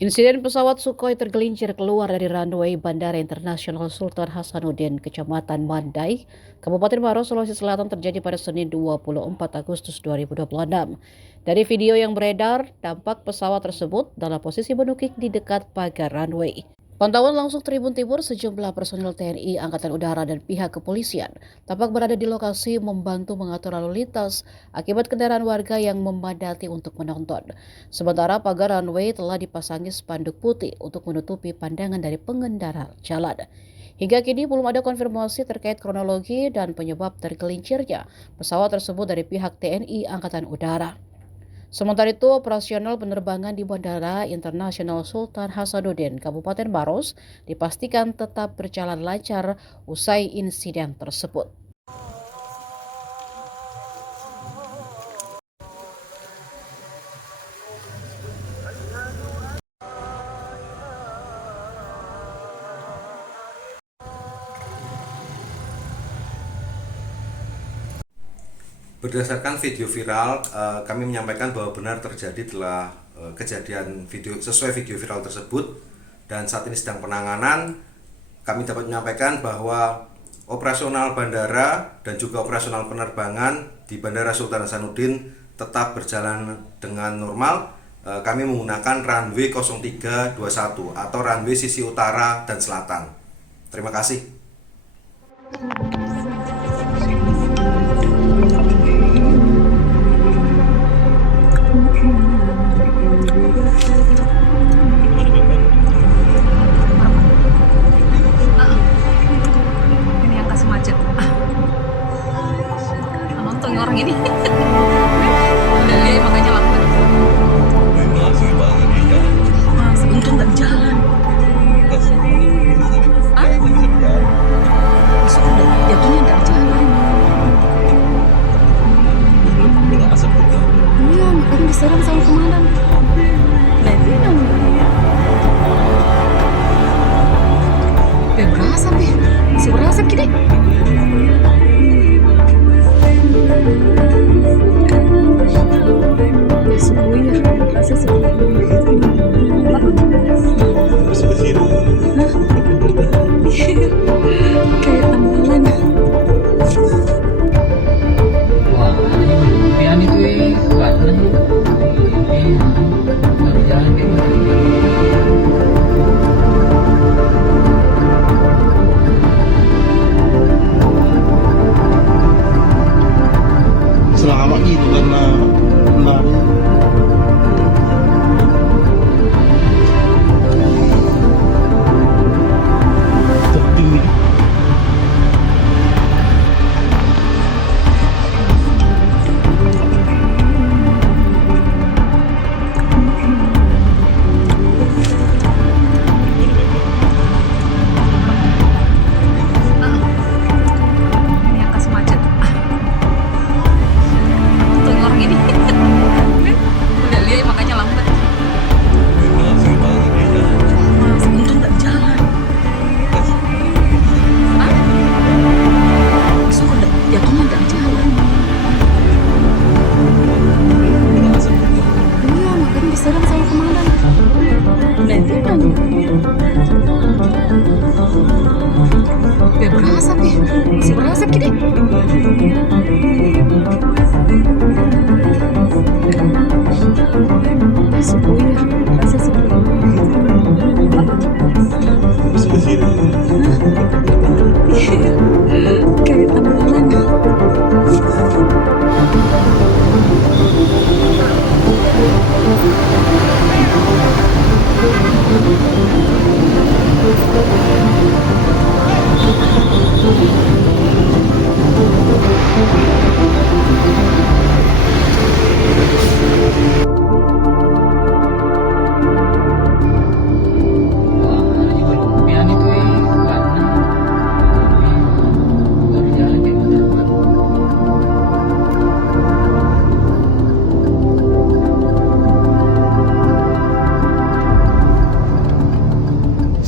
Insiden pesawat Sukhoi tergelincir keluar dari runway Bandara Internasional Sultan Hasanuddin, Kecamatan Mandai, Kabupaten Maros, Sulawesi Selatan terjadi pada Senin 24 Agustus 2026. Dari video yang beredar, tampak pesawat tersebut dalam posisi menukik di dekat pagar runway. Pantauan langsung Tribun Timur, sejumlah personil TNI, Angkatan Udara, dan pihak kepolisian tampak berada di lokasi membantu mengatur lalu lintas akibat kendaraan warga yang memadati untuk menonton. Sementara pagar runway telah dipasangi spanduk putih untuk menutupi pandangan dari pengendara jalan. Hingga kini belum ada konfirmasi terkait kronologi dan penyebab tergelincirnya pesawat tersebut dari pihak TNI Angkatan Udara. Sementara itu, operasional penerbangan di Bandara Internasional Sultan Hasanuddin, Kabupaten Maros, dipastikan tetap berjalan lancar usai insiden tersebut. Berdasarkan video viral, kami menyampaikan bahwa benar terjadi telah kejadian video sesuai video viral tersebut, dan saat ini sedang penanganan. Kami dapat menyampaikan bahwa operasional bandara dan juga operasional penerbangan di Bandara Sultan Hasanuddin tetap berjalan dengan normal. Kami menggunakan runway 0321 atau runway sisi utara dan selatan. Terima kasih. Ini yang kasih macet. Nonton orang ini. Udah lihat makanya lambat. Mas, untung nggak di jalan. Hah? Masuk udah jatuhnya nggak di jalan. Iya, makanya diserang sama komandan. Nanti namanya. Berasap ya, masih berasap gini. Sebuah rasa sebuah kayak tambalan. Wah, impian itu karena baru jalan kayak gitu. Selama itu karena lari tertinggi. Ini yang kasih macet. Nonton orang ini. Udah lihat makanya lambat. Mas, untung nggak di jalan. Hah? Masuk udah jatuhnya nggak di jalan. Iya, makanya diserang sama komandan. Nanti namanya. Berasap ya, masih berasap gini. Sebuah rasa sebuah kayak tambalan. Wah, impian itu karena baru jalan kayak gitu.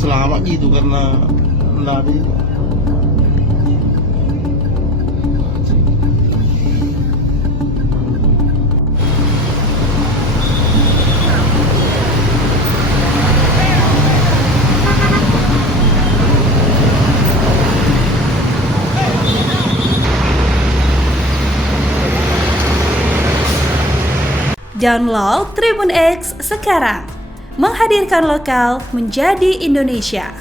Selama itu karena lari Download Tribun X sekarang. Menghadirkan lokal menjadi Indonesia.